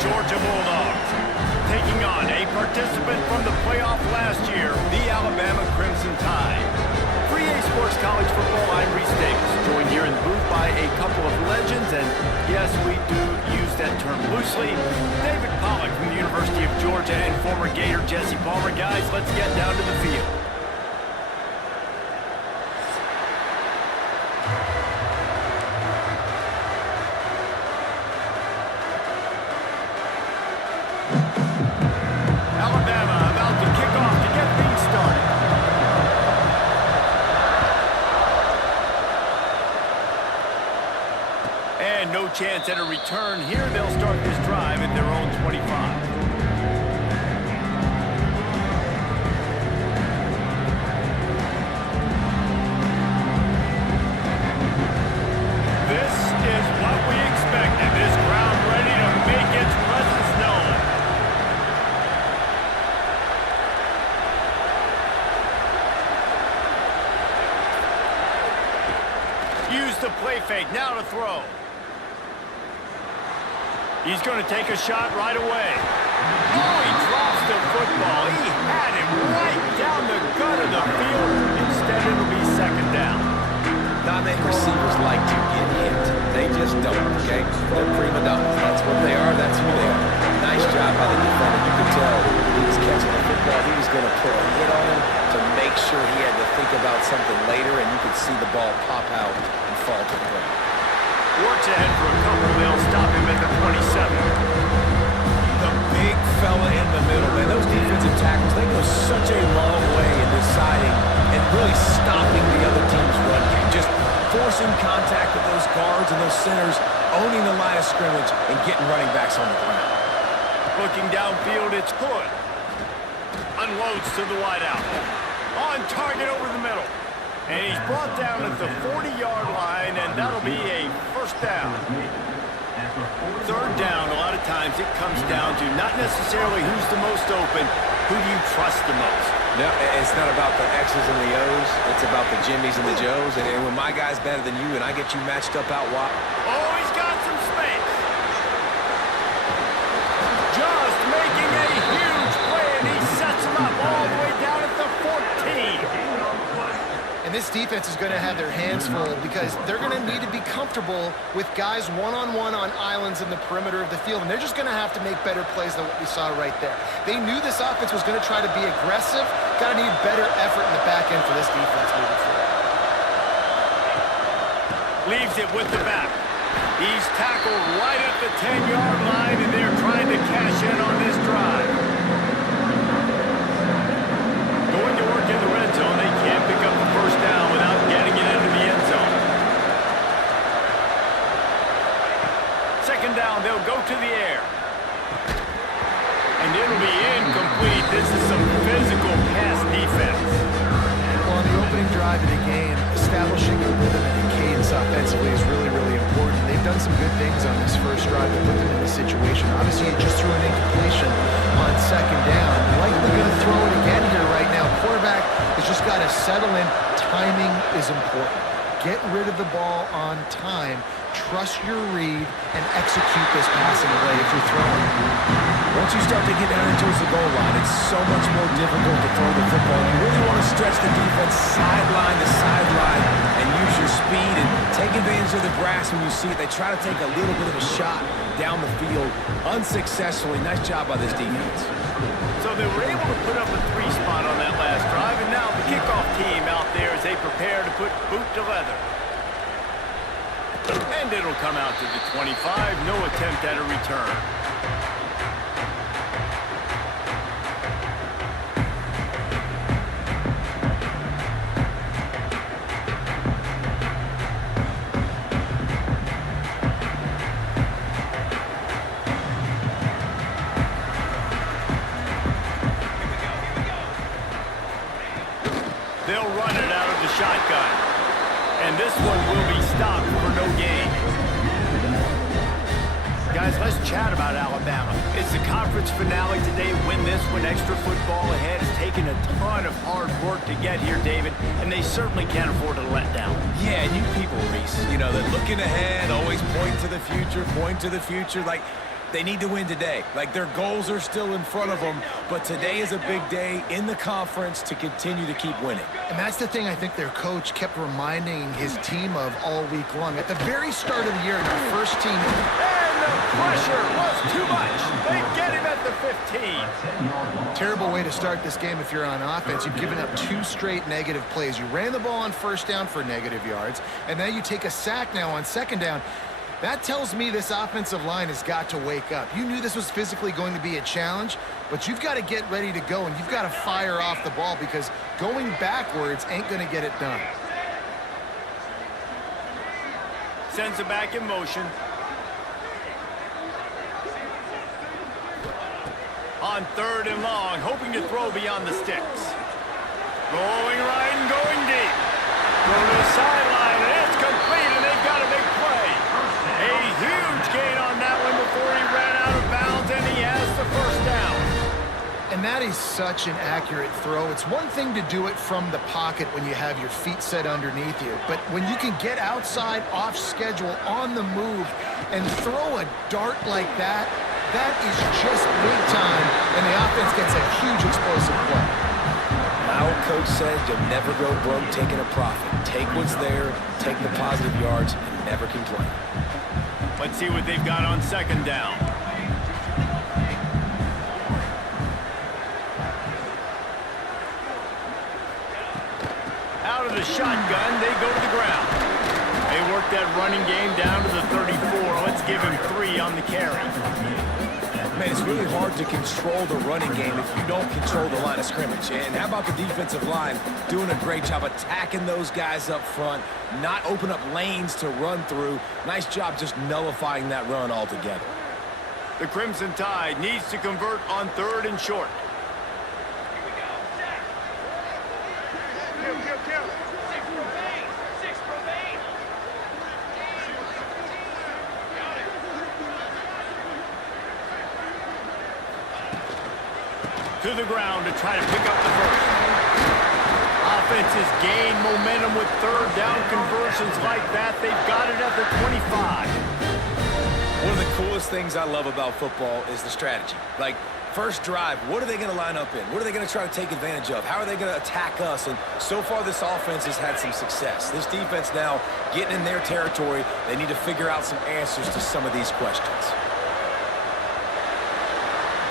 Georgia Bulldogs. Taking on a participant from the playoff last year, the Alabama Crimson Tide. 3A Sports College Football, I'm Reese Davis, joined here in the booth by a couple of legends, and yes, we do use that term loosely. David Pollack from the University of Georgia and former Gator Jesse Palmer. Guys, let's get down to the field. And no chance at a return here. They'll start this drive at their own 25. This is what we expected. This crowd ready to make its presence known. Use the play fake. Now to throw. He's going to take a shot right away. Oh, he drops the football. He had him right down the gut of the field. Instead, it'll be second down. Non-make receivers like to get hit. They just don't, okay? They're prima donnas. That's what they are. That's who they are. Nice job by the defender. You could tell he was catching the football. He was going to put a hit on him to make sure he had to think about something later, and you could see the ball pop out and fall to the ground. Works ahead for a couple. They'll stop him at the 27. The big fella in the middle, man. Those defensive tackles, they go such a long way in deciding and really stopping the other team's run game. Just forcing contact with those guards and those centers, owning the line of scrimmage, and getting running backs on the ground. Looking downfield, it's Hood. Unloads to the wideout. On target over the middle. And he's brought down at the 40-yard line, and that'll be a first down. Third down, a lot of times it comes down to not necessarily who's the most open, who do you trust the most? No, it's not about the X's and the O's. It's about the Jimmies and the Joes. And when my guy's better than you and I get you matched up out wide. Oh, he's got some space. Just making a huge play, and he sets him up all the way down at the 14. And this defense is going to have their hands full because they're going to need to be comfortable with guys one-on-one on islands in the perimeter of the field. And they're just going to have to make better plays than what we saw right there. They knew this offense was going to try to be aggressive. Got to need better effort in the back end for this defense moving forward. Leaves it with the back. He's tackled right at the 10-yard line, and they're trying to cash in on this drive. Going to work in the red zone. They can't pick up the first down without getting it into the end zone. Second down, they'll go to the air. And it'll be incomplete. This is some physical pass defense. Well, on the opening drive of the game, establishing a rhythm and a cadence offensively is really, really important. They've done some good things on this first drive to put them in this situation. Obviously, it just threw an incompletion on second down. Likely going to throw it again here right now. Quarterback has just got to settle in. Timing is important. Get rid of the ball on time. Trust your read and execute this passing play if you're throwing. Once you start to get down towards the goal line, it's so much more difficult to throw the football. You really want to stretch the defense sideline to sideline and use your speed and take advantage of the grass when you see it. They try to take a little bit of a shot down the field unsuccessfully. Nice job by this defense. So they were able to put up a 3-spot on that last drive, and now the kickoff team out there as they prepare to put boot to leather. And it'll come out to the 25. No attempt at a return. They'll run it out of the shotgun. And this one will be stopped for no gain. Guys, let's chat about Alabama. It's the conference finale today. Win this one. Extra football ahead. It's taken a ton of hard work to get here, David, and they certainly can't afford to let down. Yeah, and you people, Reese, you know, that looking ahead, always point to the future, like, They need to win today. Like, their goals are still in front of them, but today is a big day in the conference to continue to keep winning. And that's the thing I think their coach kept reminding his team of all week long. At the very start of the year, their first team... And the pressure was too much. They get him at the 15. Terrible way to start this game if you're on offense. You've given up 2 straight negative plays. You ran the ball on first down for negative yards, and now you take a sack now on second down. That tells me this offensive line has got to wake up. You knew this was physically going to be a challenge, but you've got to get ready to go, and you've got to fire off the ball because going backwards ain't going to get it done. Sends it back in motion. On 3rd and long, hoping to throw beyond the sticks. Rolling right and going deep. Go to the sideline, and it's complete, and they've got to make play. A huge gain on that one before he ran out of bounds, and he has the first down. And that is such an accurate throw. It's one thing to do it from the pocket when you have your feet set underneath you, but when you can get outside, off schedule, on the move, and throw a dart like that, that is just big time, and the offense gets a huge explosive play. My old coach said you'll never go broke taking a profit. Take what's there, take the positive yards, and never complain. Let's see what they've got on second down. Out of the shotgun, they go to the ground. They work that running game down to the 34. Let's give him 3 on the carry. Man, it's really hard to control the running game if you don't control the line of scrimmage. And how about the defensive line doing a great job attacking those guys up front, not open up lanes to run through. Nice job just nullifying that run altogether. The Crimson Tide needs to convert on 3rd and short. To the ground to try to pick up the first. Offense has gained momentum with 3rd down conversions like that. They've got it at the 25. One of the coolest things I love about football is the strategy. Like, first drive, what are they going to line up in? What are they going to try to take advantage of? How are they going to attack us? And so far, this offense has had some success. This defense now getting in their territory. They need to figure out some answers to some of these questions.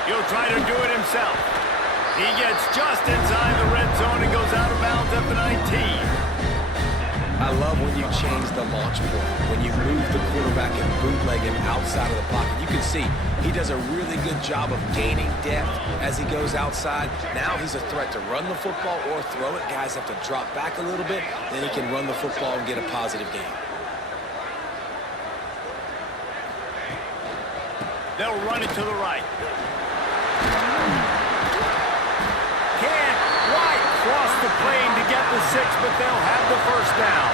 He'll try to do it himself. He gets just inside the red zone and goes out of bounds at the 19. I love when you change the launch point, when you move the quarterback and bootleg him outside of the pocket. You can see he does a really good job of gaining depth as he goes outside. Now he's a threat to run the football or throw it. Guys have to drop back a little bit, then he can run the football and get a positive gain. They'll run it to the right. Cross the plane to get the 6, but they'll have the first down.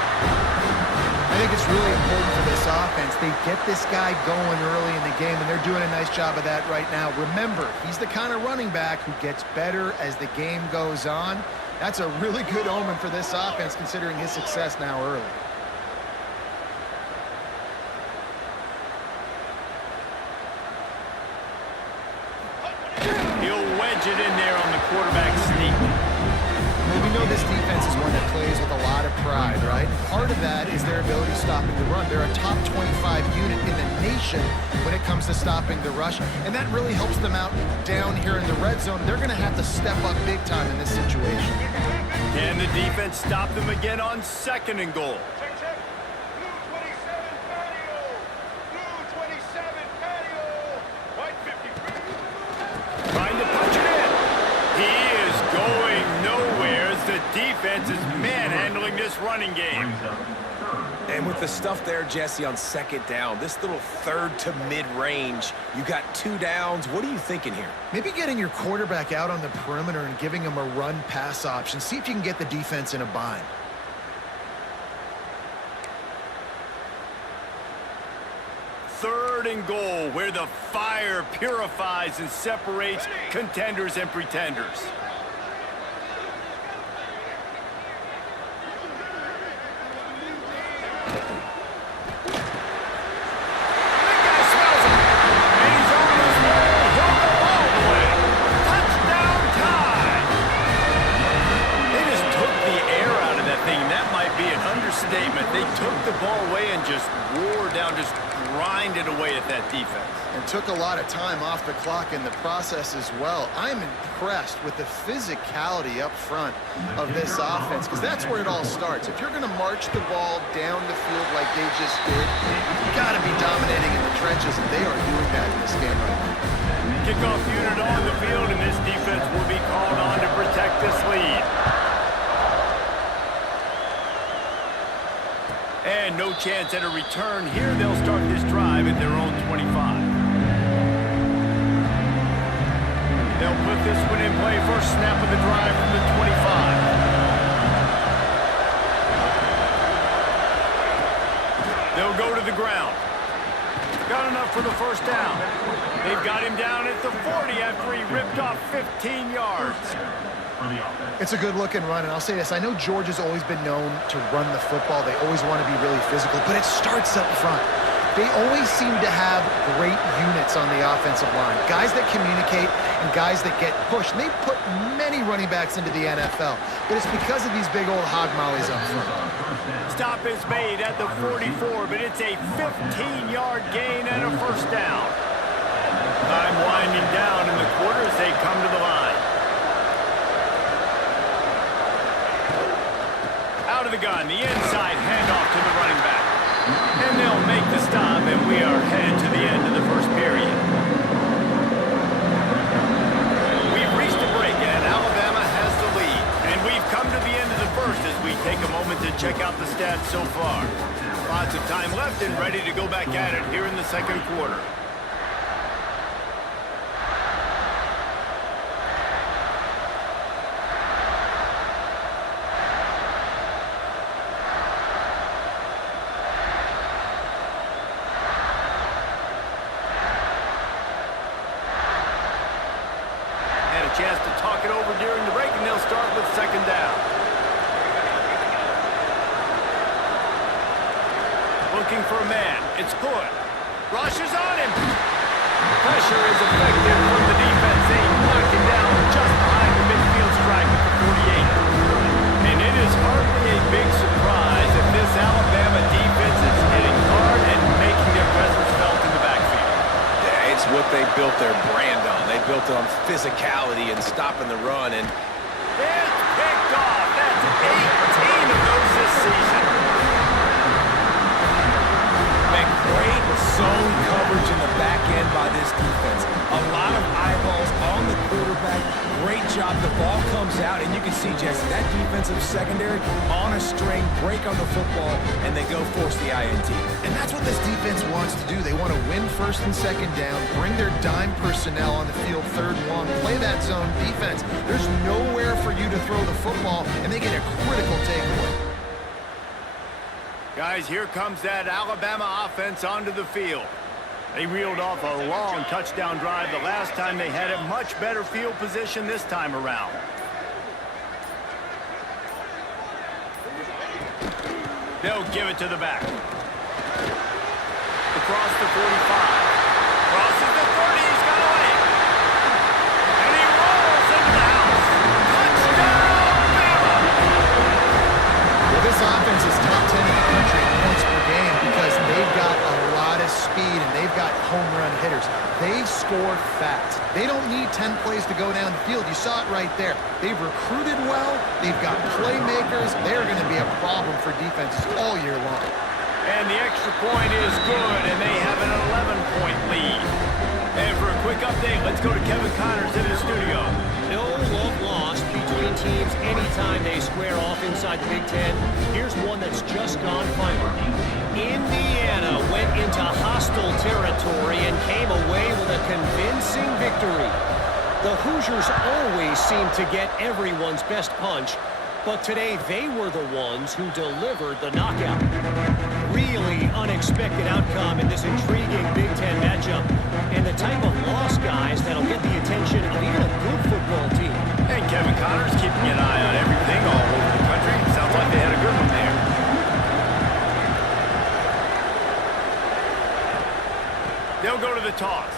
I think it's really important for this offense. They get this guy going early in the game, and they're doing a nice job of that right now. Remember, he's the kind of running back who gets better as the game goes on. That's a really good omen for this offense, considering his success now early. He'll wedge it in there on the quarterback sneak. We know this defense is one that plays with a lot of pride, right? Part of that is their ability stopping the run. They're a top 25 unit in the nation when it comes to stopping the rush, and that really helps them out down here in the red zone. They're going to have to step up big time in this situation. Can the defense stop them again on 2nd and goal? Trying to punch it in. He is going nowhere as the defense is manhandling this running game. And with the stuff there, Jesse, on 2nd down, this little 3rd to mid-range, you got 2 downs. What are you thinking here? Maybe getting your quarterback out on the perimeter and giving him a run-pass option. See if you can get the defense in a bind. Third and goal, where the fire purifies and separates contenders and pretenders. That guy smells him, and he's and took a lot of time off the clock in the process as well. I'm impressed with the physicality up front of this offense, because that's where it all starts. If you're going to march the ball down the field like they just did, you've got to be dominating in the trenches, and they are doing that in this game right now. Kickoff unit on the field, and this defense will be called on to protect this lead. And no chance at a return here. They'll start this drive at their own 25. They'll put this one in play. First snap of the drive from the 25. They'll go to the ground. Got enough for the first down. They've got him down at the 40 after he ripped off 15 yards. It's a good-looking run, and I'll say this. I know Georgia's always been known to run the football. They always want to be really physical, but it starts up front. They always seem to have great units on the offensive line, guys that communicate and guys that get pushed. And they put many running backs into the NFL, but it's because of these big old hog mollies up front. Stop is made at the 44, but it's a 15-yard gain and a first down. Time winding down in the quarter as they come to the line. Out of the gun, the inside handoff to the running back. And they'll make the stop, and we are headed to the end of the first period. We've reached a break, and Alabama has the lead. And we've come to the end of the first as we take a moment to check out the stats so far. Lots of time left and ready to go back at it here in the second quarter. Chance to talk it over during the break, and they'll start with second down. Looking for a man. It's good. Rush is on him. Pressure is effective from the defense. They knock him down just behind the midfield stripe at the 48. And it is hardly a big surprise if this Alabama defense is hitting hard and making their presence felt in the backfield. It's what they built their brand on. They built it on physicality and stopping the run. And it's picked off. That's 18 of those this season. man, great zone coverage in the back end by this defense. A lot of eyeballs on the quarterback. Great job. The ball comes out, and you can see, Jesse, that defensive secondary on a string, break on the football, and they go force the INT. And that's what this defense wants to do. They want to win first and second down, bring their dime personnel on the field third and long, play that zone defense. There's nowhere for you to throw the football, and they get a critical takeaway. Guys, here comes that Alabama offense onto the field. They reeled off a long touchdown drive the last time. They had a much better field position this time around. They'll give it to the back. Across the 45. Crosses the 30. He's got away. And he rolls into the house. Touchdown, Bama! Well, this offense is top 10 in the country in points per game because they've got a lot of speed and they've got home run hitters. They score fast. They don't need 10 plays to go down the field. You saw it right there. They've recruited well. They've got playmakers. They're going to be a problem for defenses all year long. And the extra point is good, and they have an 11-point lead. And for a quick update, let's go to Kevin Connors in the studio. No love lost between teams anytime they square off inside the Big Ten. Here's one that's just gone final. Indiana went into hostile territory and came away with a convincing victory. The Hoosiers always seem to get everyone's best punch, but today they were the ones who delivered the knockout. Really unexpected outcome in this intriguing Big Ten matchup, and the type of loss, guys, that'll get the attention of even a good football team. And Kevin Connors keeping an eye on everything all over the country. Sounds like they had a good one there. They'll go to the toss.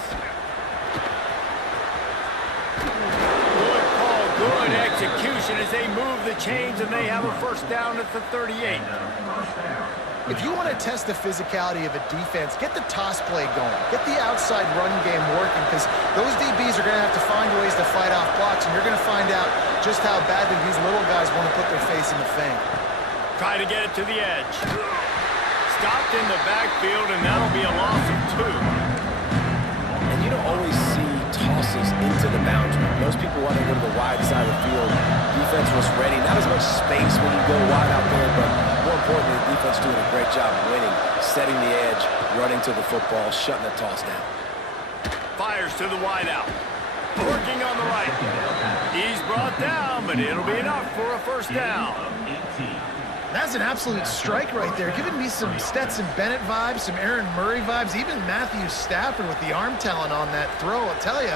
Good call, good execution as they move the chains, and they have a first down at the 38. If you want to test the physicality of a defense, get the toss play going. Get the outside run game working, because those DBs are going to have to find ways to fight off blocks, and you're going to find out just how badly these little guys want to put their face in the feint. Try to get it to the edge. Stopped in the backfield, and that'll be a loss of 2. And you don't always see tosses into the boundary. Most people want to go to the wide side of the field. Defense was ready. Not as much space when you go wide out there, but more importantly, the defense doing a great job of winning, setting the edge, running to the football, shutting the toss down. Fires to the wide out. Working on the right. He's brought down, but it'll be enough for a first down. That's an absolute strike right there, giving me some Stetson Bennett vibes, some Aaron Murray vibes, even Matthew Stafford with the arm talent on that throw. I'll tell you,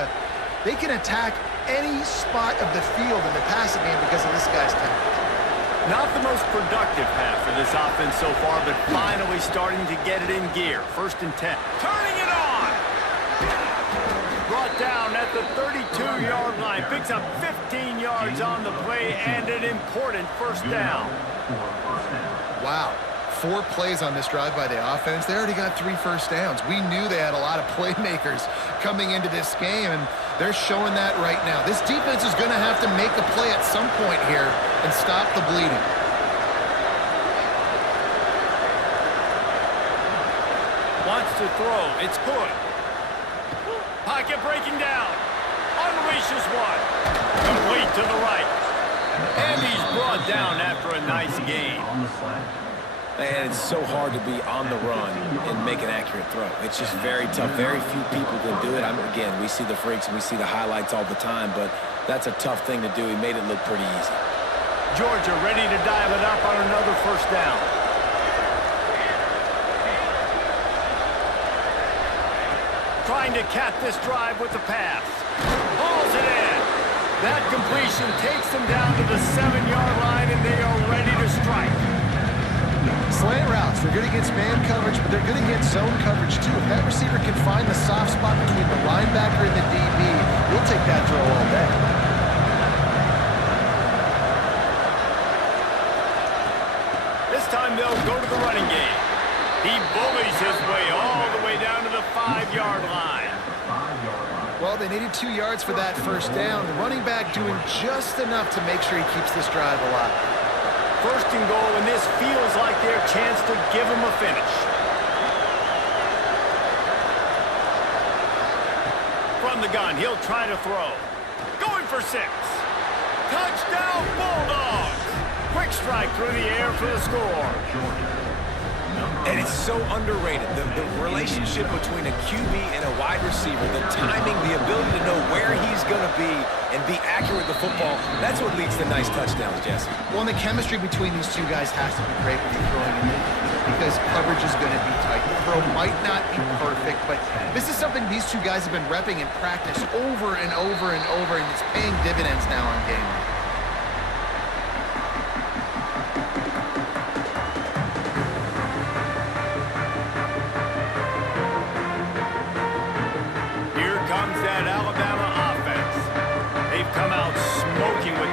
they can attack any spot of the field in the passing game because of this guy's talent. Not the most productive half for this offense so far, but finally starting to get it in gear. 1st and 10. Turning it on! Brought down at the 32-yard line. Picks up 15 yards on the play and an important first down. Wow. 4 plays on this drive by the offense. They already got 3 first downs. We knew they had a lot of playmakers coming into this game, and they're showing that right now. This defense is going to have to make a play at some point here and stop the bleeding. Wants to throw. It's Hood. Pocket breaking down. Unleashes one. Complete to the right. And he's brought down after a nice gain. Man, it's so hard to be on the run and make an accurate throw. It's just very tough. Very few people can do it. Again, we see the freaks and we see the highlights all the time, but that's a tough thing to do. He made it look pretty easy. Georgia ready to dial it up on another first down. Trying to cap this drive with the pass. Hauls it in. That completion takes them down to the 7-yard line, and they are ready to strike. Slant routes, they're good against man coverage, but they're good against zone coverage too. If that receiver can find the soft spot between the linebacker and the DB, he'll take that throw all day. This time they'll go to the running game. He bullies his way all the way down to the 5-yard line. Well, they needed 2 yards for that first down. The running back doing just enough to make sure he keeps this drive alive. 1st and goal, and this feels like their chance to give him a finish. From the gun, he'll try to throw. Going for 6. Touchdown, Bulldogs! Quick strike through the air for the score. And it's so underrated. The relationship between a QB and a wide receiver, the timing, the ability to know where he's going to be and be accurate with the football, that's what leads to nice touchdowns, Jesse. Well, and the chemistry between these two guys has to be great when you're throwing in because coverage is going to be tight. The throw might not be perfect, but this is something these two guys have been repping in practice over and over and over, and it's paying dividends now on game day.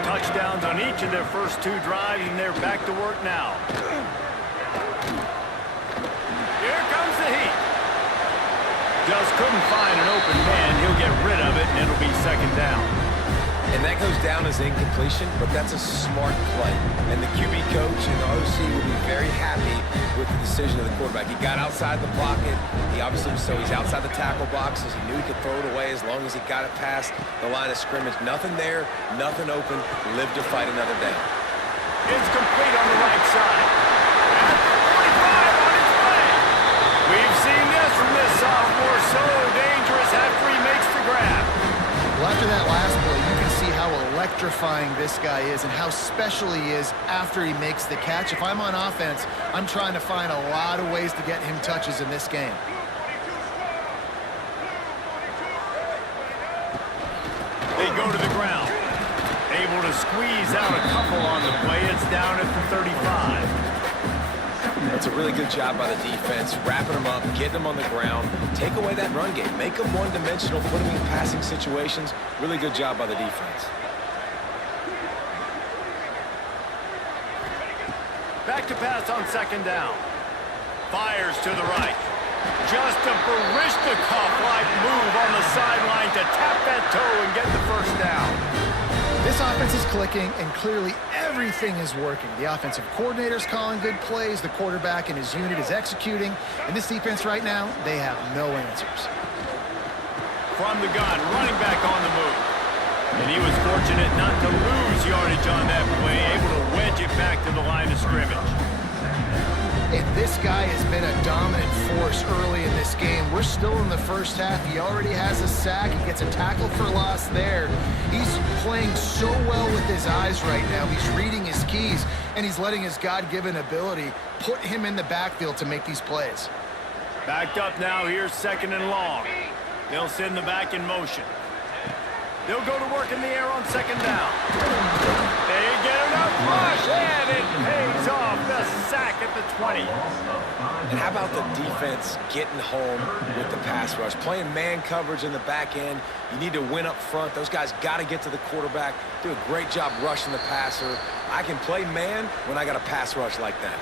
Touchdowns on each of their first 2 drives, and they're back to work now. Here comes the heat. Just couldn't find an open man. He'll get rid of it, and it'll be 2nd down. And that goes down as incompletion, but that's a smart play. And the QB coach and the OC will be very happy with the decision of the quarterback. He got outside the pocket. He obviously, so he's outside the tackle boxes. He knew he could throw it away as long as he got it past the line of scrimmage. Nothing there, nothing open. Live to fight another day. It's complete on the right side. At the 45 on his way. We've seen this from this sophomore. So dangerous after he makes the grab. Well, after that last play, you can see how electrifying this guy is and how special he is after he makes the catch. If I'm on offense, I'm trying to find a lot of ways to get him touches in this game. They go to the ground. Able to squeeze out a couple on the play. It's down at the 35. That's a really good job by the defense, wrapping them up, getting them on the ground, take away that run game, make them one-dimensional, put them in passing situations. Really good job by the defense. Back to pass on 2nd down. Fires to the right. Just a Barishnikov-like move on the sideline to tap that toe and get the first down. This offense is clicking, and clearly everything is working. The offensive coordinator's calling good plays. The quarterback and his unit is executing. And this defense right now, they have no answers. From the gun, running back on the move. And he was fortunate not to lose yardage on that play, able to wedge it back to the line of scrimmage. And this guy has been a dominant force early in this game. We're still in the first half. He already has a sack. He gets a tackle for loss there. He's playing so well with his eyes right now. He's reading his keys, and he's letting his God-given ability put him in the backfield to make these plays. Backed up now. Here's second and long. They'll send the back in motion. They'll go to work in the air on second down. They get enough rush, and it pays off. The sack at the 20. And how about the defense getting home with the pass rush? Playing man coverage in the back end. You need to win up front. Those guys got to get to the quarterback. Do a great job rushing the passer. I can play man when I got a pass rush like that.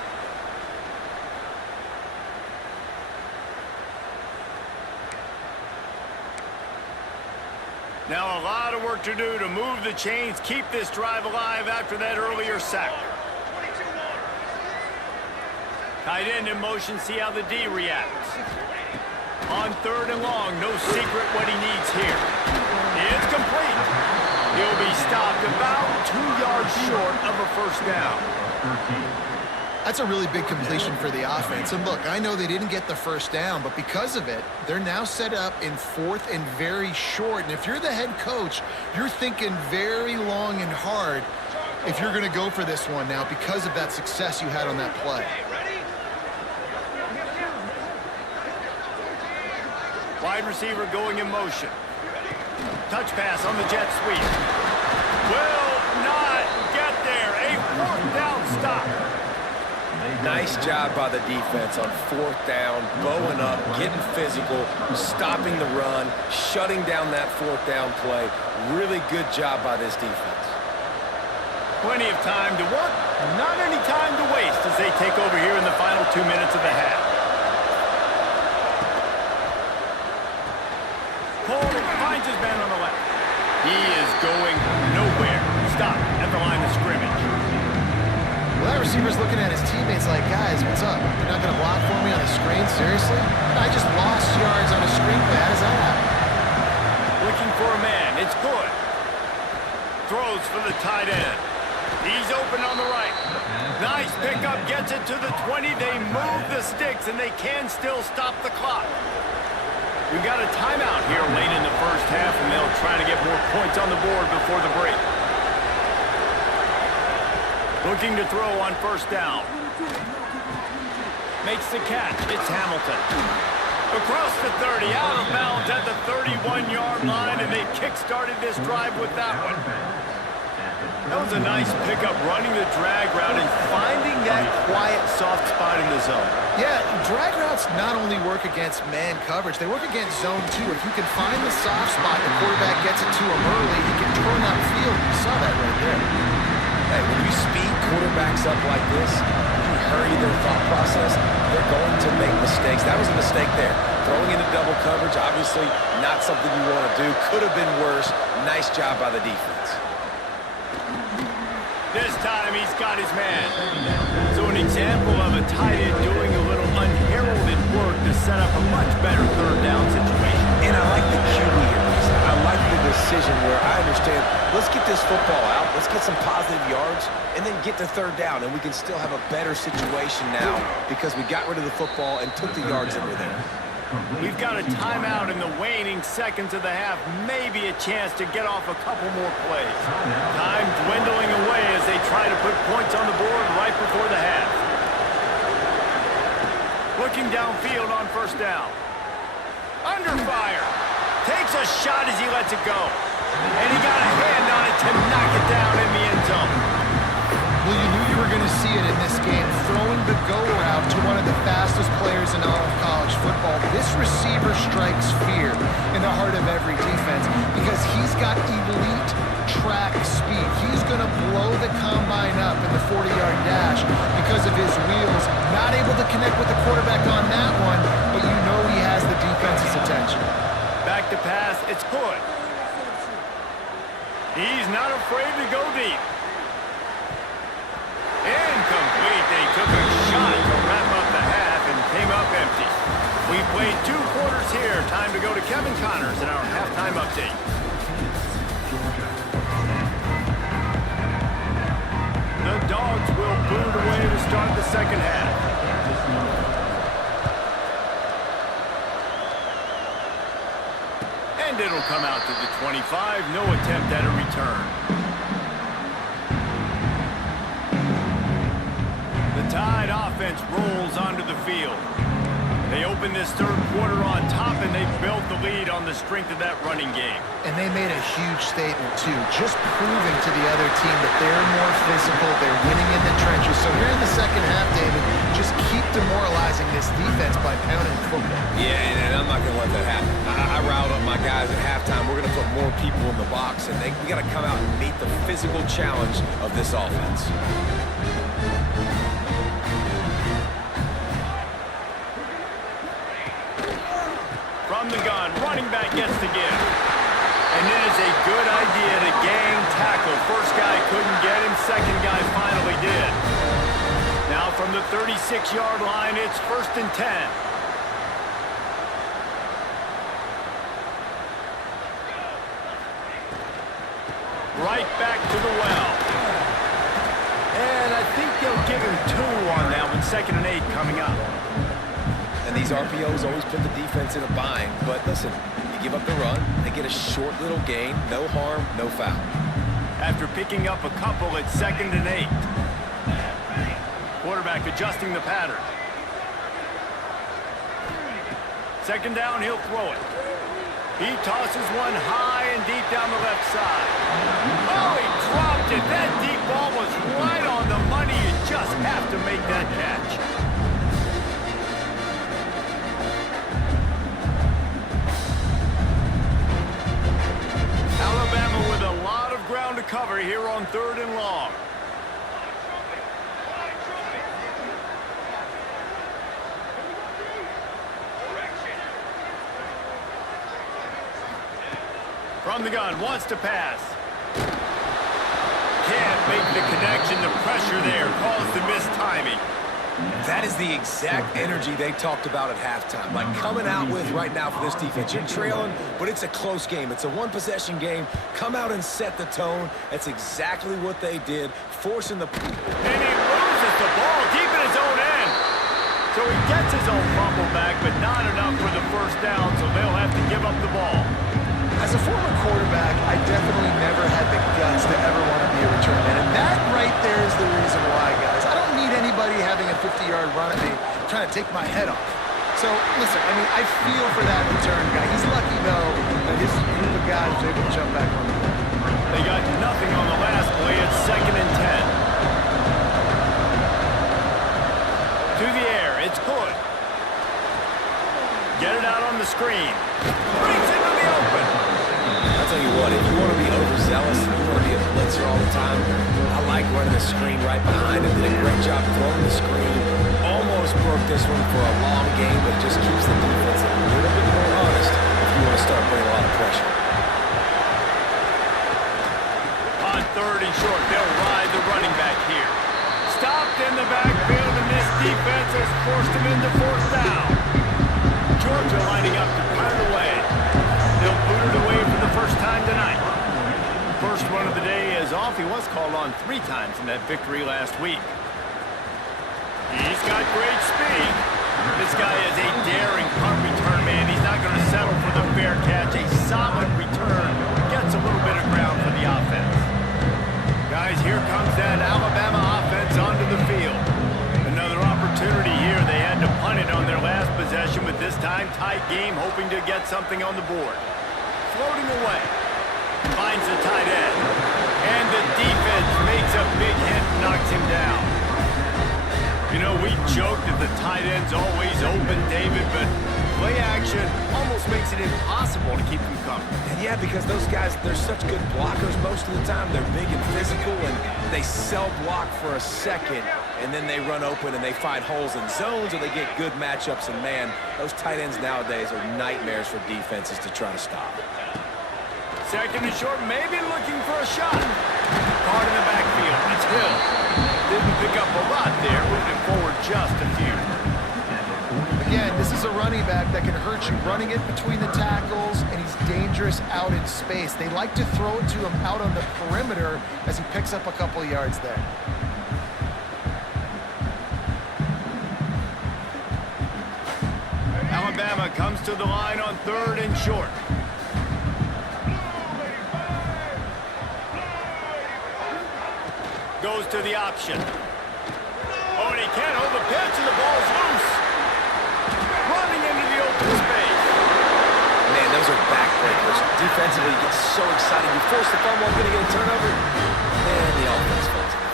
Now a lot of work to do to move the chains, keep this drive alive after that earlier sack. Tight end in motion, see how the D reacts. On third and long, no secret what he needs here. It's complete. He'll be stopped about 2 yards short of a first down. That's a really big completion for the offense. And look, I know they didn't get the first down, but because of it, they're now set up in fourth and very short. And if you're the head coach, you're thinking very long and hard if you're going to go for this one now because of that success you had on that play. Wide receiver going in motion. Touch pass on the jet sweep. Will not get there. A fourth down stop. Nice job by the defense on fourth down, bowing up, getting physical, stopping the run, shutting down that fourth down play. Really good job by this defense. Plenty of time to work, not any time to waste as they take over here in the final 2 minutes of the half. Cole finds his man on the left. He is going nowhere. Stop at the line of scrimmage. Well, that receiver's looking at his teammates like, guys, what's up? You're not going to block for me on the screen? Seriously? I just lost yards on a screen play. How does that happen? Looking for a man. It's good. Throws for the tight end. He's open on the right. Nice pickup. Gets it to the 20. They move the sticks, and they can still stop the clock. We've got a timeout here late in the first half, and they'll try to get more points on the board before the break. Looking to throw on first down. Makes the catch. It's Hamilton. Across the 30, out of bounds at the 31-yard line, and they kick-started this drive with that one. That was a nice pickup, running the drag route and finding that quiet, soft spot in the zone. Yeah, drag routes not only work against man coverage, they work against zone too. If you can find the soft spot, the quarterback gets it to him early, he can turn upfield. You saw that right there. Hey, when you speed quarterbacks up like this, you hurry their thought process, they're going to make mistakes. That was a mistake there. Throwing into double coverage, obviously not something you want to do. Could have been worse. Nice job by the defense. This time he's got his man. So an example of a tight end doing a little unheralded work to set up a much better third down situation. And I like the QB here. I like the decision where I understand, let's get this football out, let's get some positive yards, and then get to third down, and we can still have a better situation now because we got rid of the football and took the yards that were there. We've got a timeout in the waning seconds of the half, maybe a chance to get off a couple more plays. Time dwindling away as they try to put points on the board right before the half. Looking downfield on first down. Under fire. Takes a shot as he lets it go. And he got a hand on it to knock it down in the end zone. Well, you knew you were going to see it in this game, throwing the go route to one of the fastest players in all of college football. This receiver strikes fear in the heart of every defense because he's got elite track speed. He's going to blow the combine up in the 40-yard dash because of his wheels. Not able to connect with the quarterback on that one, but you know he has the defense's attention. Back to pass, it's Hood. He's not afraid to go deep. Incomplete. They took a shot to wrap up the half and came up empty. We played 2 quarters here. Time to go to Kevin Connors in our halftime update. The Dogs will boot away to start the second half. And it'll come out to the 25. No attempt at a return. The Tide offense rolls onto the field. They open this third quarter on top, and they built the lead on the strength of that running game. And they made a huge statement, too, just proving to the other team that they're more physical, they're winning in the trenches. So here in the second half, David, just keep demoralizing this defense by pounding the football. Yeah, and I'm not going to let that happen. I riled up my guys at halftime. We're going to put more people in the box, and we got to come out and meet the physical challenge of this offense. From the gun, running back gets the give. And it is a good idea to gang tackle. First guy couldn't get him, second guy finally did. Now from the 36-yard line, it's 1st and 10. Right back to the well. And I think they'll give him 2 on that one. 2nd and 8 coming up. And these RPOs always put the defense in a bind. But listen, you give up the run, they get a short little gain, no harm, no foul. After picking up a couple, it's 2nd and 8. Quarterback adjusting the pattern. 2nd down, he'll throw it. He tosses one high and deep down the left side. Oh, he dropped it. That deep ball was right on the money. You just have to make that catch. Alabama with a lot of ground to cover here on 3rd and long. From the gun, wants to pass. Can't make the connection. The pressure there caused the missed timing. That is the exact energy they talked about at halftime. Like coming out with right now for this defense. You're trailing, but it's a close game. It's a one-possession game. Come out and set the tone. That's exactly what they did, forcing the... And he loses the ball deep in his own end. So he gets his own fumble back, but not enough for the 1st down, so they'll have to give up the ball. As a former quarterback, I definitely never had the guts to ever want to be a return man. And that right there is the reason why, guys. I don't need anybody having a 50-yard run at me trying to take my head off. So, listen, I mean, I feel for that return guy. He's lucky, though, that his group of guys was able to jump back on the ball. They got nothing on the last play. It's 2nd and 10. To the air, it's Hood. Get it out on the screen. Brings into the open. I'll tell you what, if you want to be overzealous and you want to be a blitzer all the time, I like running the screen right behind him. Did a great job throwing the screen. Almost broke this one for a long game, but just keeps the defense a little bit more honest if you want to start putting a lot of pressure. On 3rd and short, they'll ride the running back here. Stopped in the backfield, and this defense has forced him into 4th down. Georgia lining up to put it away. They'll boot it away for the first time tonight. First one of the day is off. He was called on 3 times in that victory last week. He's got great speed. This guy is a daring punt return man. He's not going to settle for the fair catch. A solid return. Gets a little bit of ground for the offense. Guys, here comes that Alabama offense onto the field. Another opportunity here. They had to punt it on their last possession, but this time tight game, hoping to get something on the board. Floating away. Finds the tight end. And the defense makes a big hit, knocks him down. You know, we joke that the tight end's always open, David, but play action almost makes it impossible to keep him coming. And yeah, because those guys, they're such good blockers most of the time. They're big and physical, and they sell block for a second, and then they run open and they find holes in zones, or they get good matchups. And man, those tight ends nowadays are nightmares for defenses to try to stop. Second and short, maybe looking for a shot. Hard in the backfield. It's Hill. Didn't pick up a lot there, moving forward just a few. Again, this is a running back that can hurt you running it between the tackles, and he's dangerous out in space. They like to throw it to him out on the perimeter as he picks up a couple of yards there. Alabama comes to the line on 3rd and short. Goes to the option. Oh, and he can't hold the pitch, and the ball's loose. Running into the open space. Man, those are backbreakers. Defensively, you get so excited. You force the fumble, going to get a turnover, and the offense falls in.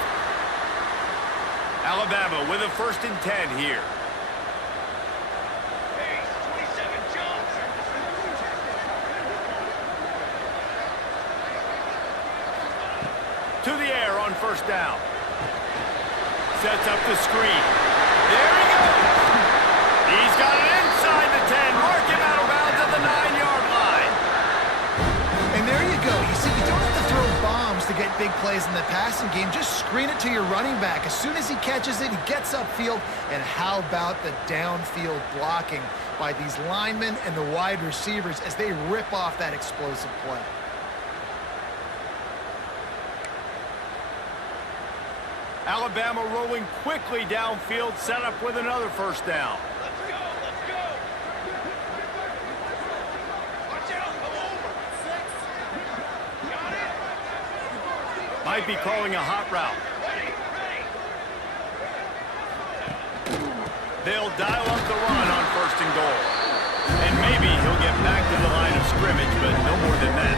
Alabama with a 1st and 10 here. To the air on 1st down. Sets up the screen. There he goes. He's got it inside the 10. Mark him out of bounds at the 9-yard line. And there you go. You see, you don't have to throw bombs to get big plays in the passing game. Just screen it to your running back. As soon as he catches it, he gets upfield. And how about the downfield blocking by these linemen and the wide receivers as they rip off that explosive play. Alabama rolling quickly downfield, set up with another 1st down. Let's go, let's go. Watch out, come over. 6. Got it. Might be calling a hot route. Ready. They'll dial up the run on 1st and goal. And maybe he'll get back to the line of scrimmage, but no more than that.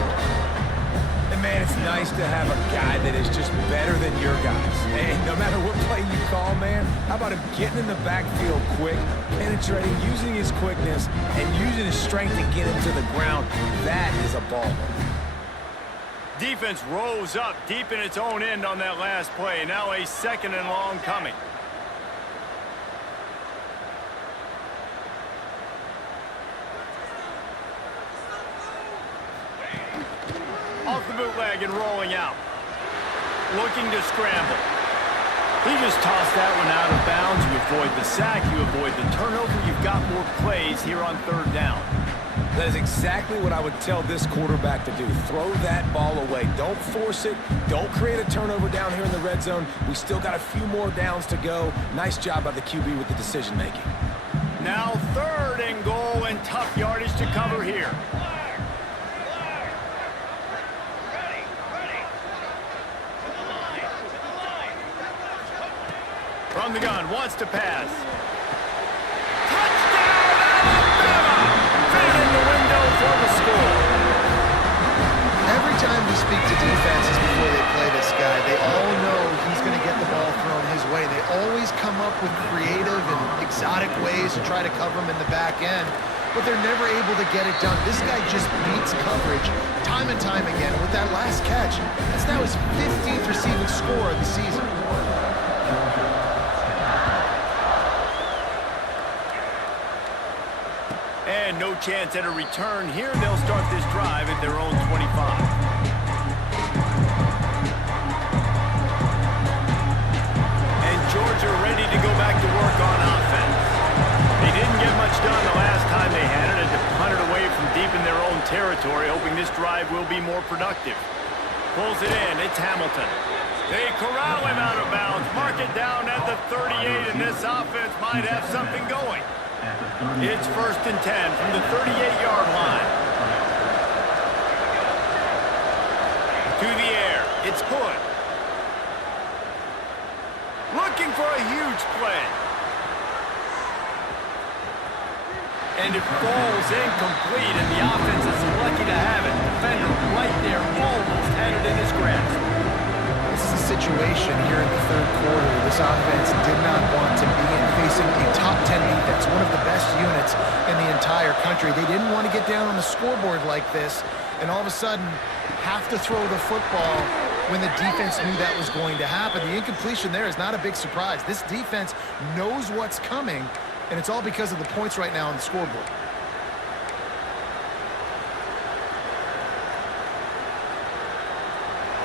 And man, it's nice to have a guy that is just better than your guys. And no matter what play you call, man, how about him getting in the backfield quick, penetrating, using his quickness, and using his strength to get him to the ground. That is a ball. Defense rose up deep in its own end on that last play. Now a 2nd and long coming. Off the bootleg and rolling out. Looking to scramble. He just tossed that one out of bounds. You avoid the sack, you avoid the turnover. You've got more plays here on 3rd down. That is exactly what I would tell this quarterback to do. Throw that ball away. Don't force it. Don't create a turnover down here in the red zone. We still got a few more downs to go. Nice job by the QB with the decision making. Now 3rd and goal, and tough yardage to cover here. From the gun, wants to pass. Touchdown, Alabama! Fed in the window for the score. Every time we speak to defenses before they play this guy, they all know he's going to get the ball thrown his way. They always come up with creative and exotic ways to try to cover him in the back end, but they're never able to get it done. This guy just beats coverage time and time again. With that last catch, that's now his 15th receiving score of the season. And no chance at a return here. They'll start this drive at their own 25. And Georgia ready to go back to work on offense. They didn't get much done the last time they had it, and to punt it away from deep in their own territory, hoping this drive will be more productive. Pulls it in. It's Hamilton. They corral him out of bounds. Mark it down at the 38, and this offense might have something going. It's 1st and 10 from the 38-yard line. To the air. It's Hood. Looking for a huge play. And it falls incomplete, and the offense is lucky to have it. Defender right there, almost had it in his grasp. This is a situation here in the 3rd quarter this offense did not want to be in, facing a top 10 defense, one of the best units in the entire country. They didn't want to get down on the scoreboard like this, and all of a sudden have to throw the football when the defense knew that was going to happen. The incompletion there is not a big surprise. This defense knows what's coming, and it's all because of the points right now on the scoreboard.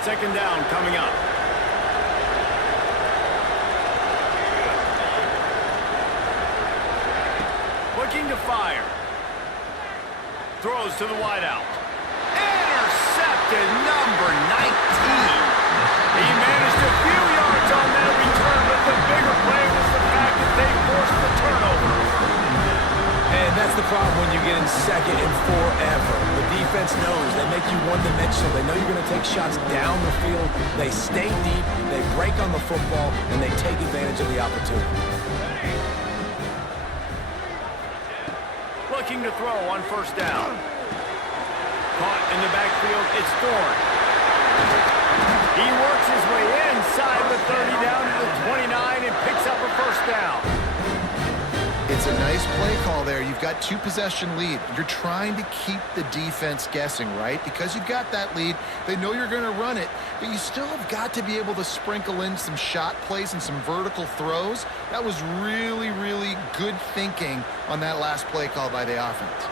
Second down coming up. Looking to fire. Throws to the wideout. Intercepted, number 19. He managed a few yards on that return, but the bigger play was the fact that they forced the turnover. And that's the problem when you get in second and forever. The defense knows they make you one-dimensional. They know you're going to take shots down the field. They stay deep, they break on the football, and they take advantage of the opportunity. Looking to throw on first down. Caught in the backfield, it's Thorne. He works his way inside the 30 down to the 29 and picks up a first down. It's a nice play call there. You've got 2-possession lead. You're trying to keep the defense guessing, right? Because you've got that lead, they know you're going to run it, but you still have got to be able to sprinkle in some shot plays and some vertical throws. That was really, really good thinking on that last play call by the offense.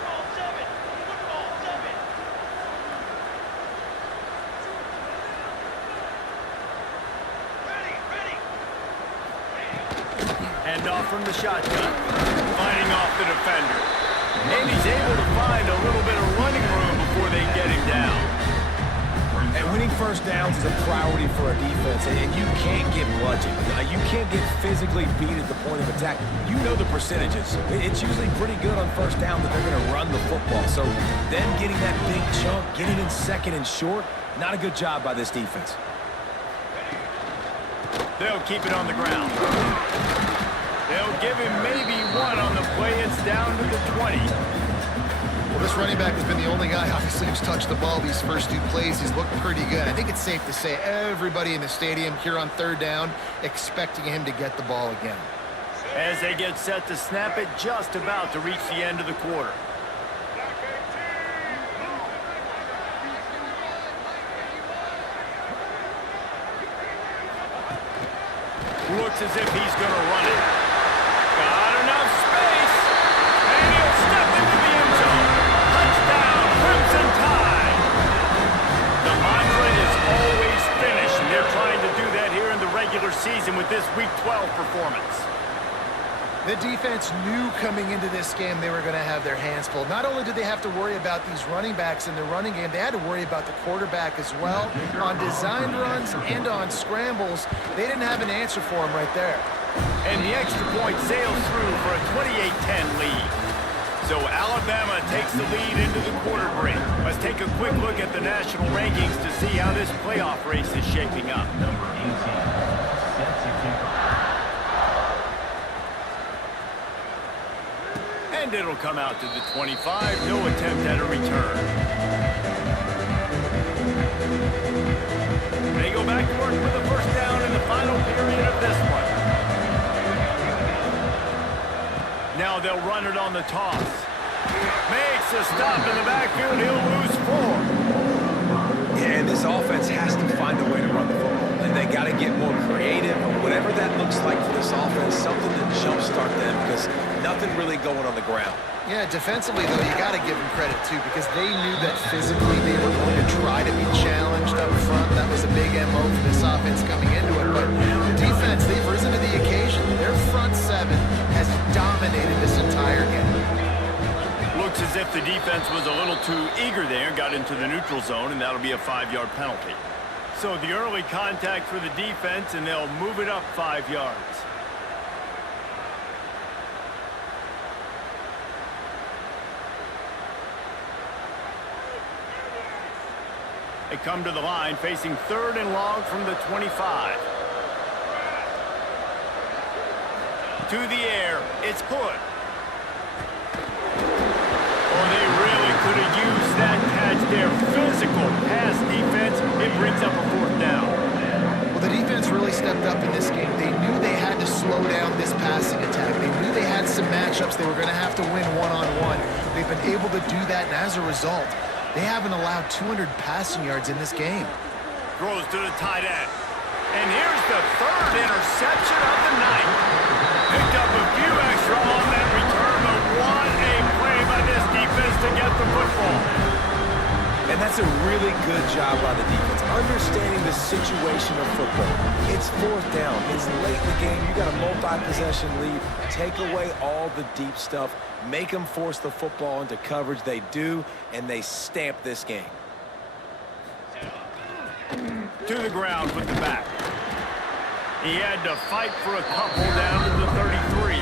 Handoff from the shotgun, fighting off the defender. And he's able to find a little bit of running room before they get him down. And winning first downs is a priority for a defense, and you can't get bludgeoned. You can't get physically beat at the point of attack. You know the percentages. It's usually pretty good on first down that they're going to run the football. So them getting that big chunk, getting in second and short, not a good job by this defense. They'll keep it on the ground. They'll give him maybe one on the play. It's down to the 20. Well, this running back has been the only guy, obviously, who's touched the ball these first 2 plays. He's looked pretty good. I think it's safe to say everybody in the stadium here on third down expecting him to get the ball again. As they get set to snap it, just about to reach the end of the quarter. Looks as if he's going to run it. Got enough space, and he'll step into the end zone. Touchdown, Crimson Tide. The mantra is always finish, and they're trying to do that here in the regular season with this Week 12 performance. The defense knew coming into this game they were going to have their hands full. Not only did they have to worry about these running backs in the running game, they had to worry about the quarterback as well. On designed runs and on scrambles, they didn't have an answer for him right there. And the extra point sails through for a 28-10 lead. So Alabama takes the lead into the quarter break. Let's take a quick look at the national rankings to see how this playoff race is shaping up. And it'll come out to the 25. No attempt at a return. They go back to work with the first down in the final period of this one. Now they'll run it on the toss. Makes a stop in the backfield. He'll lose 4. Yeah, and this offense has to find a way to run the football. And they got to get more creative, whatever that looks like for this offense, something to jumpstart them because nothing really going on the ground. Yeah, defensively, though, you got to give them credit, too, because they knew that physically they were going to try to be challenged up front. That was a big MO for this offense coming into it. But the defense, they've risen to the occasion. Their front 7 has dominated this entire game. Looks as if the defense was a little too eager there, got into the neutral zone, and that'll be a 5-yard penalty. So the early contact for the defense, and they'll move it up 5 yards. They come to the line, facing 3rd and long from the 25. To the air, it's Hood. Oh, they really could have used that catch there. Physical pass defense. It brings up a 4th down. Well, the defense really stepped up in this game. They knew they had to slow down this passing attack. They knew they had some matchups they were going to have to win one-on-one. They've been able to do that, and as a result, They haven't allowed 200 passing yards in this game. Throws to the tight end. And here's the third interception of the night. Picked up a few extra on that return, but what a play by this defense to get the football. And that's a really good job by the defense, understanding the situation of football. It's fourth down. It's late in the game. You got a multi-possession lead. Take away all the deep stuff. Make them force the football into coverage. They do, and they stamp this game. To the ground with the back. He had to fight for a couple down to the 33.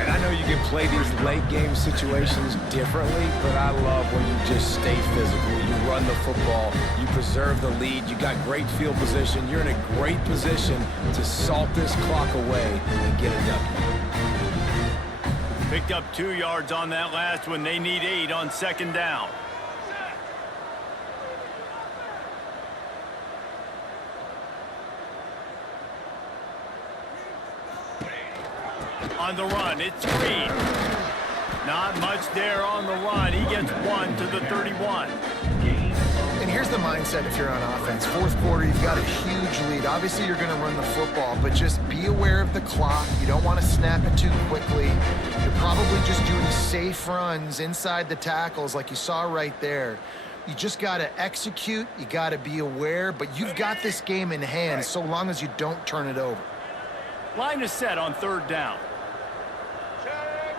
And I know you can play these late game situations differently, but I love when you just stay physical. You run the football, you preserve the lead, you got great field position, you're in a great position to salt this clock away and get a W. Picked up 2 yards on that last one. They need 8 on second down. On the run, it's Green. Not much there on the run. He gets 1 to the 31. And here's the mindset if you're on offense. Fourth quarter, you've got a huge lead. Obviously, you're going to run the football, but just be aware of the clock. You don't want to snap it too quickly. You're probably just doing safe runs inside the tackles like you saw right there. You just got to execute. You got to be aware, but you've got this game in hand so long as you don't turn it over. Line is set on third down. Check.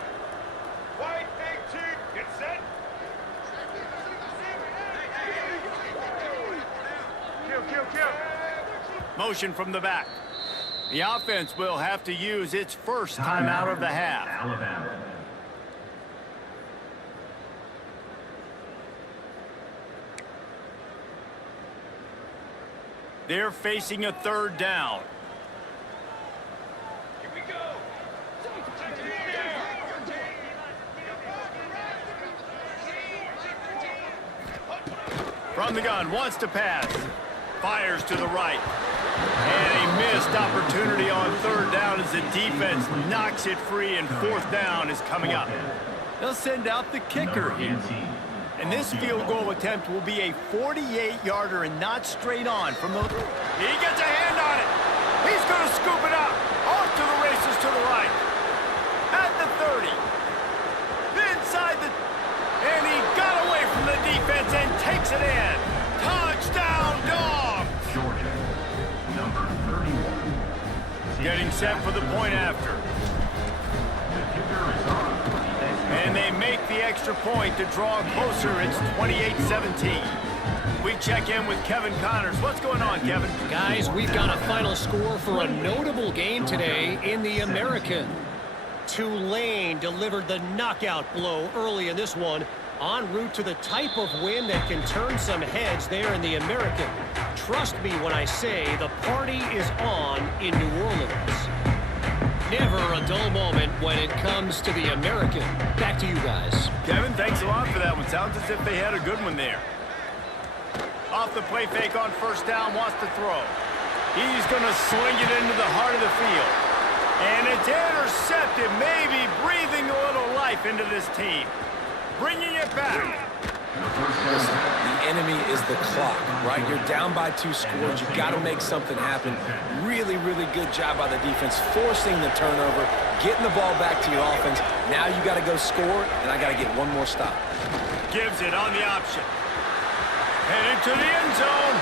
White 18. Get set. Kill. Motion from the back. The offense will have to use its first time out of the half. Alabama. They're facing a third down. Here we go. From the gun, wants to pass. Fires to the right. And a missed opportunity on third down as the defense knocks it free, and fourth down is coming up. They'll send out the kicker here. And this field goal attempt will be a 48-yarder and not straight on from the... He gets a hand on it. He's going to scoop it up. Off to the races to the right. At the 30. Inside the... And he got away from the defense and takes it in. Touchdown, Dogs! Georgia, number 31. Getting set for the point after. The kicker is on. And they make the extra point to draw closer. It's 28-17. We check in with Kevin Connors. What's going on, Kevin? Guys, we've got a final score for a notable game today in the American. Tulane delivered the knockout blow early in this one, en route to the type of win that can turn some heads there in the American. Trust me when I say the party is on in New Orleans. Never a dull moment when it comes to the American. Back to you guys. Kevin, thanks a lot for that one. Sounds as if they had a good one there. Off the play fake on first down, wants to throw. He's going to sling it into the heart of the field. And it's intercepted, maybe breathing a little life into this team. Bringing it back. Listen, the enemy is the clock, right? You're down by 2 scores. You got to make something happen. Really, really good job by the defense, forcing the turnover, getting the ball back to your offense. Now you got to go score, and I got to get one more stop. Gives it on the option. Headed to the end zone.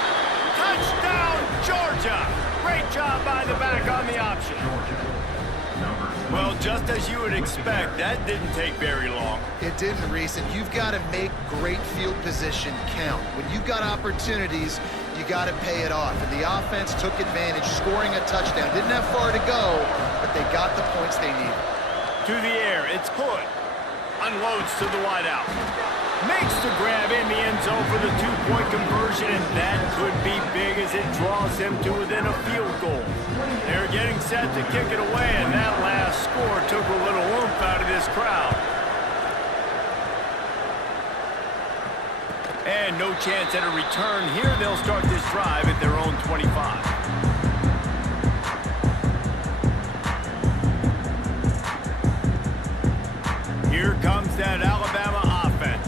Touchdown, Georgia. Great job by the back on the option. Well, just as you would expect, that didn't take very long. It didn't, Reese, and you've got to make great field position count. When you've got opportunities, you got to pay it off. And the offense took advantage, scoring a touchdown. Didn't have far to go, but they got the points they needed. To the air, it's Hood. Unloads to the wideout. Makes the grab in the end zone for the 2-point conversion, and that could be big as it draws him to within a field goal. They're getting set to kick it away, and that last score took a little oomph out of this crowd. And no chance at a return here. They'll start this drive at their own 25. Here comes that Alabama offense.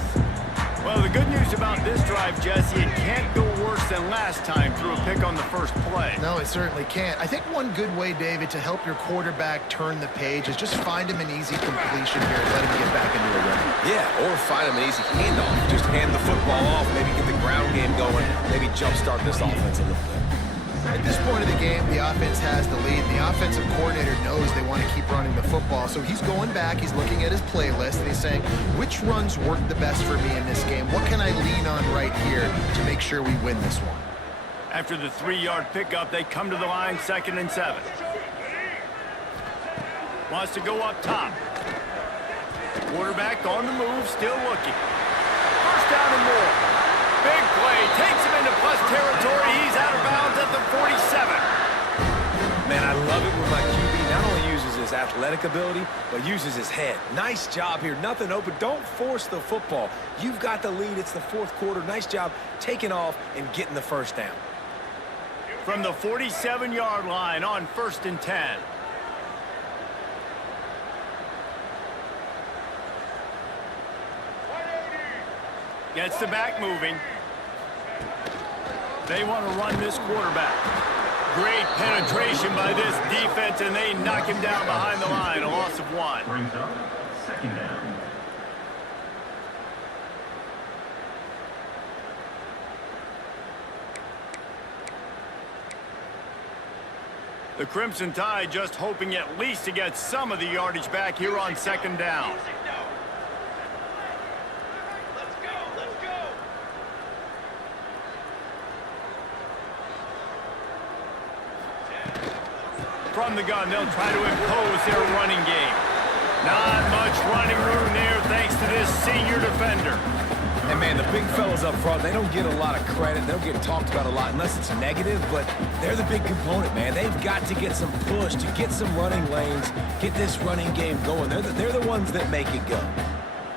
Well, the good things about this drive, Jesse. It can't go worse than last time through a pick on the first play. No, it certainly can't. I think one good way, David, to help your quarterback turn the page is just find him an easy completion here and let him get back into a rhythm. Yeah, or find him an easy handoff. Just hand the football off, maybe get the ground game going, maybe jumpstart this offense a little bit. At this point of the game, the offense has the lead. The offensive coordinator knows they want to keep running the football, so he's going back, he's looking at his playlist, and he's saying, which runs work the best for me in this game? What can I lean on right here to make sure we win this one? After the 3-yard pickup, they come to the line, 2nd and 7. Wants to go up top. Quarterback on the move, still looking. First down and more. Big play, takes him into plus territory. He's out of bounds at the 47. Man, I love it when my QB not only uses his athletic ability, but uses his head. Nice job here. Nothing open. Don't force the football. You've got the lead. It's the 4th quarter. Nice job taking off and getting the first down. From the 47-yard line on 1st and 10. Gets the back moving. They want to run this quarterback. Great penetration by this defense, and they knock him down behind the line. A loss of 1. Brings up 2nd down. The Crimson Tide just hoping at least to get some of the yardage back here on 2nd down. From the gun, they'll try to impose their running game. Not much running room there thanks to this senior defender. And man, the big fellas up front, they don't get a lot of credit. They don't get talked about a lot unless it's negative, but they're the big component, man. They've got to get some push, to get some running lanes, get this running game going. They're the ones that make it go.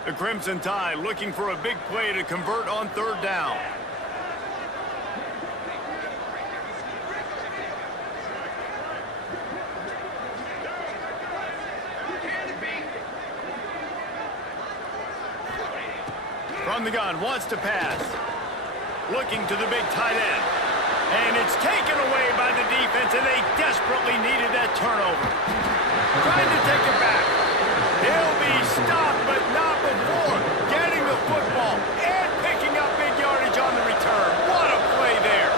The Crimson Tide looking for a big play to convert on 3rd down. From the gun, wants to pass. Looking to the big tight end. And it's taken away by the defense, and they desperately needed that turnover. Trying to take it back. He'll be stopped, but not before getting the football and picking up big yardage on the return. What a play there.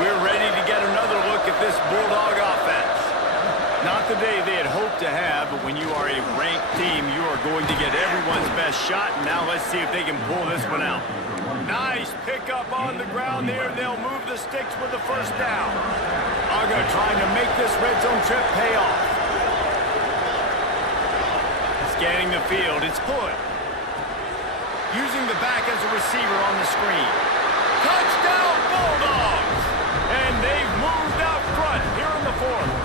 We're ready to get another look at this Bulldog offense. Not the day they had hoped to have, but when you are a ranked team, you are going to get everyone's best shot. And now let's see if they can pull this one out. Nice pickup on the ground there. They'll move the sticks with the 1st down. Uga trying to make this red zone trip pay off. Scanning the field, it's Hood. Using the back as a receiver on the screen. Touchdown Bulldogs! And they've moved out front here in the 4th.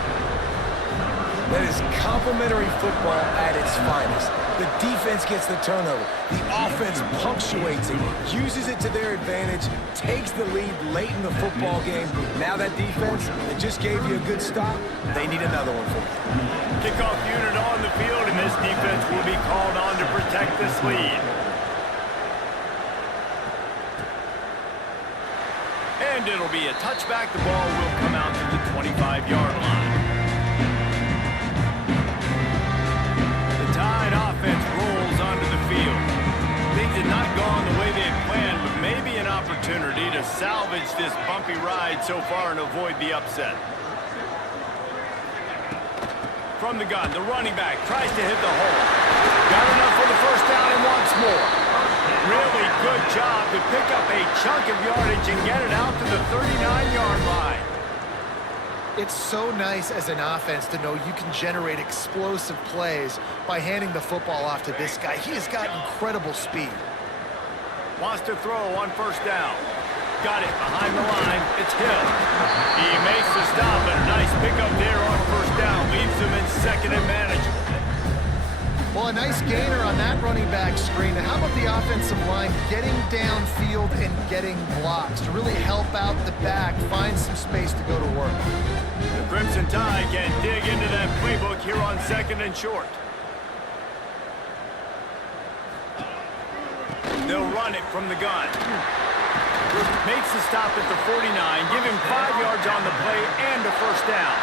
That is complementary football at its finest. The defense gets the turnover. The offense punctuates it, uses it to their advantage, takes the lead late in the football game. Now that defense that just gave you a good stop, they need another one for you. Kickoff unit on the field, and this defense will be called on to protect this lead. And it'll be a touchback. The ball will come out to the 25-yard line. Tide offense rolls onto the field. Things had not gone the way they had planned, but maybe an opportunity to salvage this bumpy ride so far and avoid the upset. From the gun, the running back tries to hit the hole. Got enough for the 1st down and wants more. Really good job to pick up a chunk of yardage and get it out to the 39-yard line. It's so nice as an offense to know you can generate explosive plays by handing the football off to this guy. He has got incredible speed. Wants to throw on 1st down. Got it behind the line. It's Hill. He makes the stop, and a nice pickup there on 1st down. Leaves him in 2nd and manageable. Well, a nice gainer on that running back screen. And how about the offensive line getting downfield and getting blocks to really help out the back, find some space to go to work. The Crimson Tide can dig into that playbook here on 2nd and short. They'll run it from the gun. Makes the stop at the 49, give him 5 yards on the play and a first down.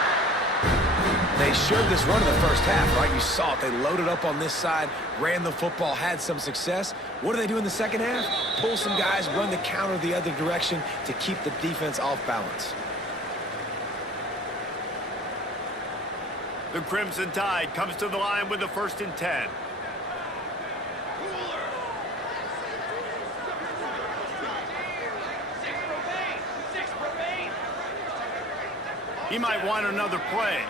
They showed this run in the first half, right? You saw it. They loaded up on this side, ran the football, had some success. What do they do in the second half? Pull some guys, run the counter the other direction to keep the defense off balance. The Crimson Tide comes to the line with the 1st and 10. He might want another play.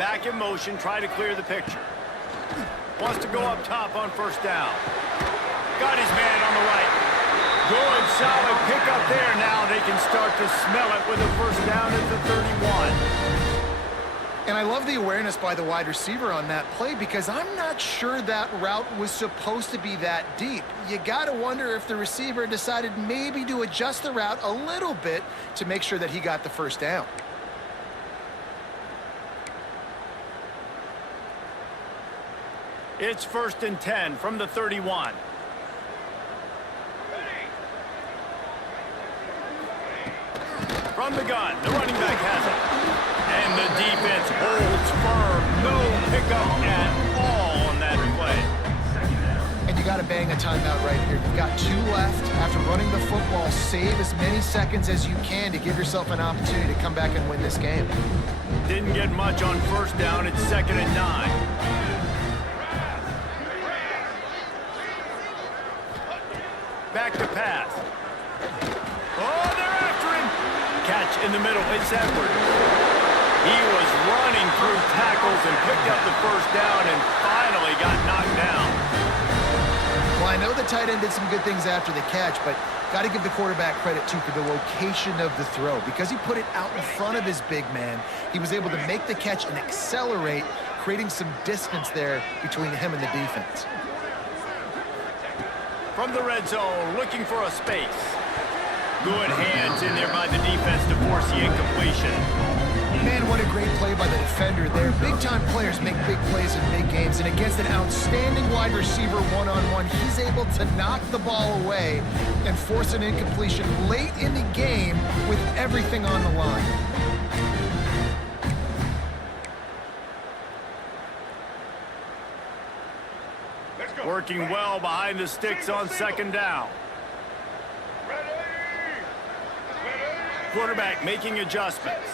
Back in motion, try to clear the picture. Wants to go up top on first down. Got his man on the right. Good, solid pickup there. Now they can start to smell it with a first down at the 31. And I love the awareness by the wide receiver on that play because I'm not sure that route was supposed to be that deep. You got to wonder if the receiver decided maybe to adjust the route a little bit to make sure that he got the first down. It's 1st and 10 from the 31. From the gun, the running back has it. And the defense holds firm. No pickup at all on that play. And you got to bang a timeout right here. You've got 2 left. After running the football, save as many seconds as you can to give yourself an opportunity to come back and win this game. Didn't get much on first down. It's 2nd and 9. Back to pass. Oh, they're after him. Catch in the middle. It's Edwards. He was running through tackles and picked up the first down and finally got knocked down. Well, I know the tight end did some good things after the catch, but got to give the quarterback credit, too, for the location of the throw. Because he put it out in front of his big man, he was able to make the catch and accelerate, creating some distance there between him and the defense. From the red zone, looking for a space. Good hands in there by the defense to force the incompletion. Man, what a great play by the defender there. Big-time players make big plays in big games, and against an outstanding wide receiver one-on-one, he's able to knock the ball away and force an incompletion late in the game with everything on the line. Let's go. Working well behind the sticks on 2nd down. Quarterback making adjustments.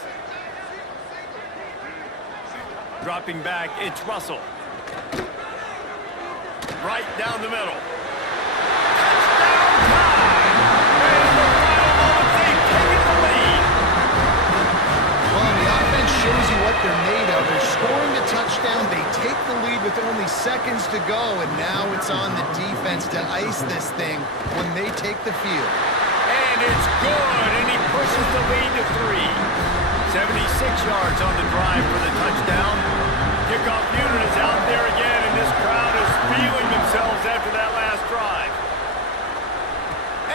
Dropping back, it's Russell. Right down the middle. Touchdown time! And the final moment, they've taken the lead. Well, the offense shows you what they're made of. They're scoring a touchdown. They take the lead with only seconds to go, and now it's on the defense to ice this thing when they take the field. And it's good, and he pushes the lead to 3. 76 yards on the drive for the touchdown. Kickoff unit is out there again, and this crowd is feeling themselves after that last drive.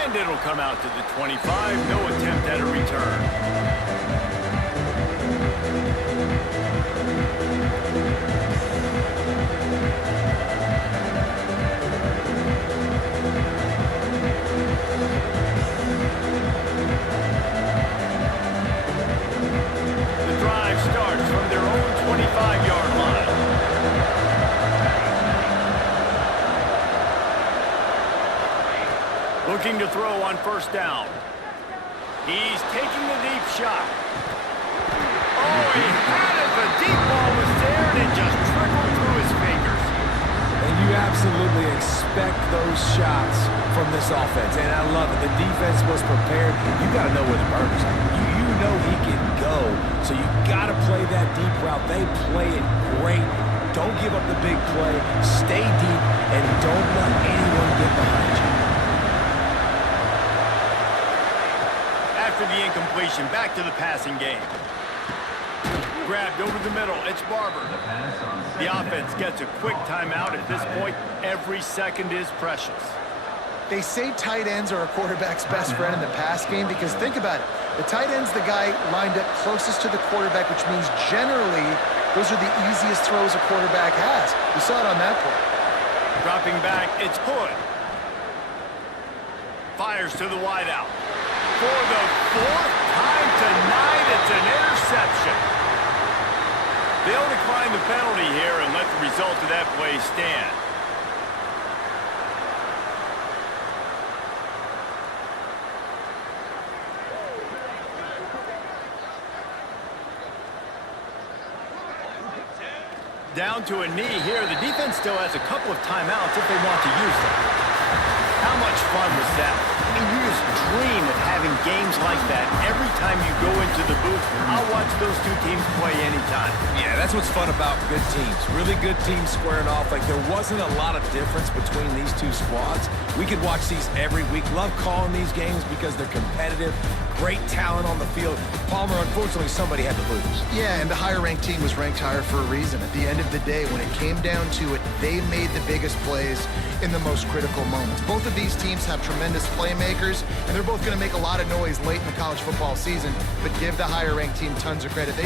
And it'll come out to the 25. No attempt at a return. Starts from their own 25-yard line. Looking to throw on first down. He's taking the deep shot. Oh, he had it. The deep ball was there, and it just trickled through his fingers. And you absolutely expect those shots from this offense. And I love it. The defense was prepared. You got to know where the burgers are. You know he can go. So you got to play that deep route. They play it great. Don't give up the big play. Stay deep, and don't let anyone get behind you. After the incompletion, back to the passing game. Grabbed over the middle. It's Barber. The offense gets a quick timeout at this point. Every second is precious. They say tight ends are a quarterback's best friend in the pass game because think about it. The tight end's the guy lined up closest to the quarterback, which means generally those are the easiest throws a quarterback has. We saw it on that play. Dropping back, it's Hood. Fires to the wideout. For the fourth time tonight, it's an interception. They'll decline the penalty here and let the result of that play stand. Down to a knee here. The defense still has a couple of timeouts if they want to use them. How much fun was that? I mean, you just dream of having games like that every time you go into the booth. I'll watch those two teams play anytime. Yeah, that's what's fun about good teams. Really good teams squaring off. Like, there wasn't a lot of difference between these two squads. We could watch these every week. Love calling these games because they're competitive. Great talent on the field. Palmer, unfortunately, somebody had to lose. Yeah, and the higher-ranked team was ranked higher for a reason. At the end of the day, when it came down to it, they made the biggest plays in the most critical moments. Both of these teams have tremendous playmakers, and they're both going to make a lot of noise late in the college football season, but give the higher-ranked team tons of credit.